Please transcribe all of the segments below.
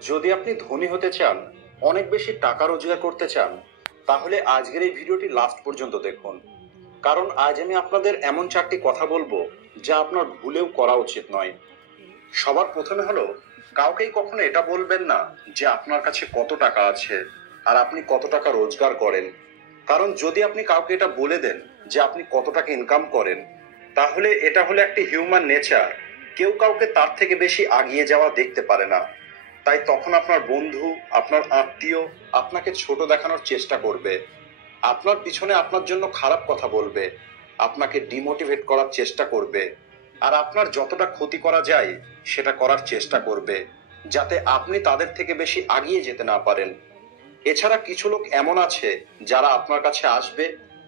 যদি আপনি ধনী হতে চান, অনেক বেশি টাকা রোজগার করতে চান, তাহলে আজকের এই ভিডিওটি লাস্ট পর্যন্ত দেখুন। কারণ আজ আমি আপনাদের এমন 4টি কথা বলবো যা আপনার ভুলেও করা উচিত নয়। সবার প্রথমে হলো, কাউকেই কখনো এটা বলবেন না যে আপনার কাছে কত টাকা আছে আর আপনি কত টাকা রোজগার করেন। কারণ যদি আপনি কাউকে এটা বলে দেন যে আপনি কত টাকা ইনকাম করেন, তাহলে এটা হলো একটি হিউম্যান নেচার। কেউ কাউকে তার থেকে বেশি আগিয়ে যাওয়া দেখতে পারে না। তাই তখন আপনার বন্ধু, আপনার আত্মীয় আপনাকে ছোট দেখানোর চেষ্টা করবে, আপনার পিছনে আপনার জন্য খারাপ কথা বলবে, আপনাকে ডিমোটিভেট করার চেষ্টা করবে, আর আপনার যতটা ক্ষতি করা যায় সেটা করার চেষ্টা করবে, যাতে আপনি তাদের থেকে বেশি আগিয়ে যেতে না পারেন। এছাড়া কিছু লোক এমন আছে যারা আপনার কাছে আসবে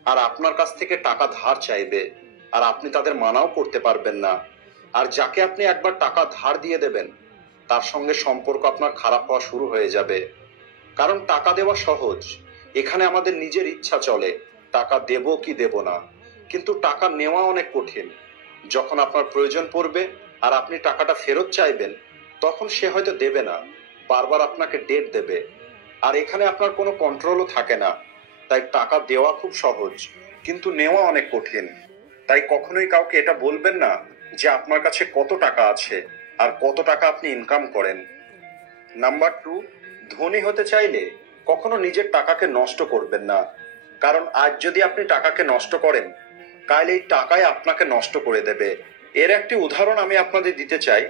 আর আপনার কাছ থেকে টাকা ধার চাইবে, আর আপনি তাদের মানাও করতে পারবেন না। আর যাকে আপনি একবার টাকা ধার দিয়ে দেবেন, তার সঙ্গে সম্পর্ক আপনার খারাপ হওয়া শুরু হয়ে যাবে। কারণ টাকা দেওয়া সহজ, এখানে আমাদের নিজের ইচ্ছা চলে টাকা দেব কি দেব না। কিন্তু টাকা নেওয়া অনেক কঠিন। যখন আপনার প্রয়োজন পড়বে আর আপনি টাকাটা ফেরত চাইবেন, তখন সে হয়তো দেবে না, বারবার আপনাকে ডেট দেবে। আর এখানে আপনার কোনো কন্ট্রোলও থাকে না। তাই টাকা দেওয়া খুব সহজ, কিন্তু নেওয়া অনেক কঠিন। তাই কখনোই কাউকে এটা বলবেন না যে আপনার কাছে কত টাকা আছে আর কত টাকা আপনি ইনকাম করেন। নাম্বার 2, ধনী হতে চাইলে কখনো নিজের টাকাকে নষ্ট করবেন না। কারণ আজ যদি আপনি টাকাকে নষ্ট করেন, কাল এই টাকাই আপনাকে নষ্ট করে দেবে। এর একটি উদাহরণ আমি আপনাদের দিতে চাই।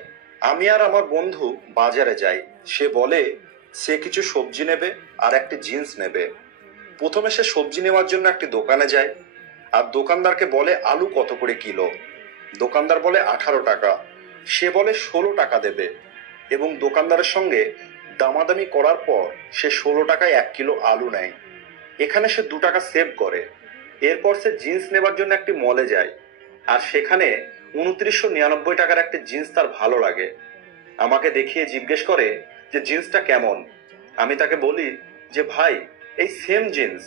আমি আর আমার বন্ধু বাজারে যাই। সে বলে সে কিছু সবজি নেবে আর একটি জিন্স নেবে। প্রথমে সে সবজি নেওয়ার জন্য একটি দোকানে যায়, আর দোকানদারকে বলে আলু কত করে কিলো। দোকানদার বলে 18 টাকা। সে বলে 16 টাকা দেবে, এবং দোকানদারের সঙ্গে দামাদামি করার পর সে 16 টাকায় 1 কিলো আলু নেয়। এখানে সে 2 টাকা সেভ করে। এরপর সে জিন্স নেবার জন্য একটি মলে যায়, আর সেখানে 2999 টাকার একটি জিন্স তার ভালো লাগে। আমাকে দেখিয়ে জিজ্ঞেস করে যে জিন্সটা কেমন। আমি তাকে বলি যে ভাই, এই সেম জিন্স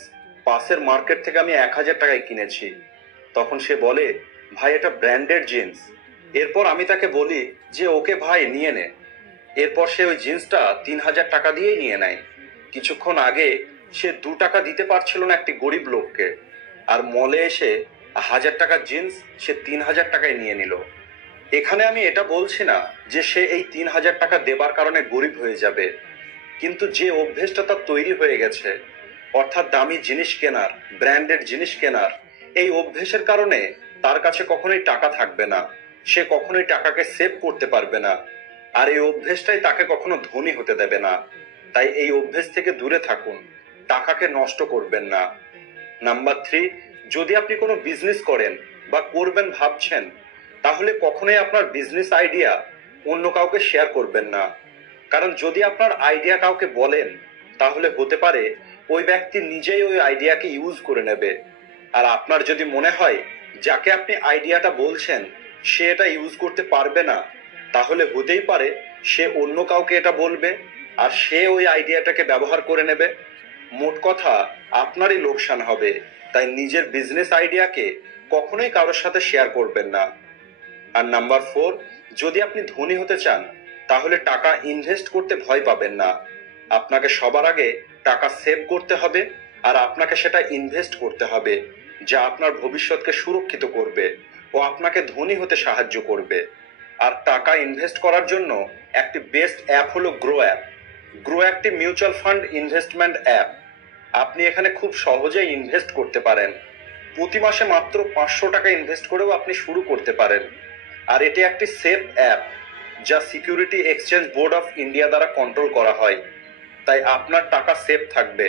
পাশের মার্কেট থেকে আমি 1000 টাকায় কিনেছি। তখন সে বলে ভাই, এটা ব্র্যান্ডেড জিন্স। এরপর আমি তাকে বলি যে ওকে ভাই, নিয়ে নে। এরপর সে ওই জিন্সটা 3000 টাকা দিয়েই নিয়ে নেয়। কিছুক্ষণ আগে সে 2 টাকা দিতে পারছিল না একটি গরিব লোককে, আর মলে এসে 1000 টাকার জিন্স সে 3000 টাকায় নিয়ে নিল। এখানে আমি এটা বলছি না যে সে এই 3000 টাকা দেবার কারণে গরিব হয়ে যাবে, কিন্তু যে অভ্যেসটা তার তৈরি হয়ে গেছে, অর্থাৎ দামি জিনিস কেনার, ব্র্যান্ডেড জিনিস কেনার, এই অভ্যেসের কারণে তার কাছে কখনোই টাকা থাকবে না। সে কখনোই টাকাকে সেভ করতে পারবে না, আর এই অভ্যেসটাই তাকে কখনো ধনী হতে দেবে না। তাই এই অভ্যেস থেকে দূরে থাকুন, টাকাকে নষ্ট করবেন না। নাম্বার 3, যদি আপনি কোনো বিজনেস করেন বা করবেন ভাবছেন, তাহলে কখনোই আপনার বিজনেস আইডিয়া অন্য কাউকে শেয়ার করবেন না। কারণ যদি আপনার আইডিয়া কাউকে বলেন, তাহলে হতে পারে ওই ব্যক্তি নিজেই ওই আইডিয়াকে ইউজ করে নেবে। আর আপনার যদি মনে হয় যাকে আপনি আইডিয়াটা বলছেন সে এটা ইউজ করতে পারবে না, তাহলে হতেই পারে সে অন্য কাউকে এটা বলবে, আর সে ওই আইডিয়াটাকে ব্যবহার করে নেবে। মোট কথা, আপনারই লোকসান হবে। তাই নিজের বিজনেস আইডিয়াকে কখনোই কারোর সাথে শেয়ার করবেন না। আর নাম্বার 4, যদি আপনি ধনী হতে চান, তাহলে টাকা ইনভেস্ট করতে ভয় পাবেন না। আপনাকে সবার আগে টাকা সেভ করতে হবে, আর আপনাকে সেটা ইনভেস্ট করতে হবে, যা আপনার ভবিষ্যৎকে সুরক্ষিত করবে ও আপনাকে ধনী হতে সাহায্য করবে। আর টাকা ইনভেস্ট করার জন্য একটি বেস্ট অ্যাপ হলো গ্রো অ্যাপ। গ্রো একটি মিউচুয়াল ফান্ড ইনভেস্টমেন্ট অ্যাপ। আপনি এখানে খুব সহজেই ইনভেস্ট করতে পারেন। প্রতি মাসে মাত্র 500 টাকা ইনভেস্ট করেও আপনি শুরু করতে পারেন। আর এটি একটি সেফ অ্যাপ, যা security exchange board of India দ্বারা কন্ট্রোল করা হয়। তাই আপনার টাকা সেফ থাকবে।